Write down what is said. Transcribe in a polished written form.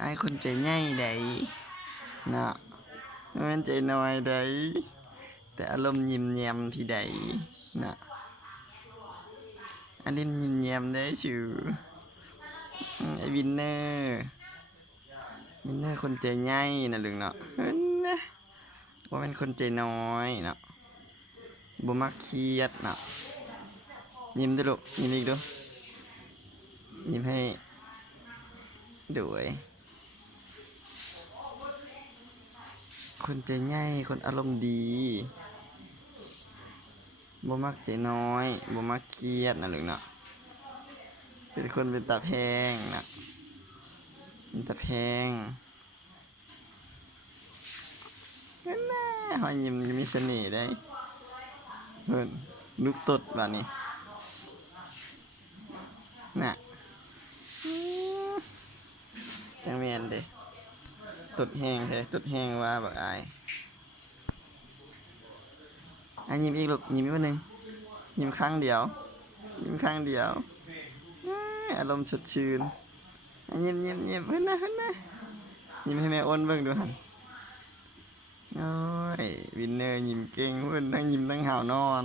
อายคนใจใหญ่ได้เนาะมันใจน้อยได้แต่อารมณ์ยิ้มแย้มพี่ใดเนาะอารมณ์ยิ้มแย้มได้ชื่อไอ้วินเนอร์คนใจใหญ่นะลึงเนาะเห็นนะว่าเป็นคนใจน้อยเนาะบ่มักเครียดเนาะยิ้มดูลูกยิ้มอีกดูยิ้มให้ด้วยคนใจใหญ่คนอารมณ์ดีบ่มักใจน้อยบ่มักเครียดนะลึงเนาะเป็นคนเป็นตาแพงนะเป็นตาแพงนั่นแหละหอยยิ้มมีเสน่ห์ได้เพิ่นลูกตดแบบนี้น่ะจังแม่นเด้ตดแห้งแท้ตดแห้งว่าบักอายยิ้มอีกลูกยิ้มอีกวันหนึ่งยิ้มครั้งเดียวยิ้มครั้งเดียวอารมณ์สดชื่นยิ้มเพิ่นนะยิ้มให้แม่อ้นเบิ่งดูหั่นโอ้ยวินเนอร์ยิ้มเก่งเพิ่นทั้งยิ้มทั้งหาวนอน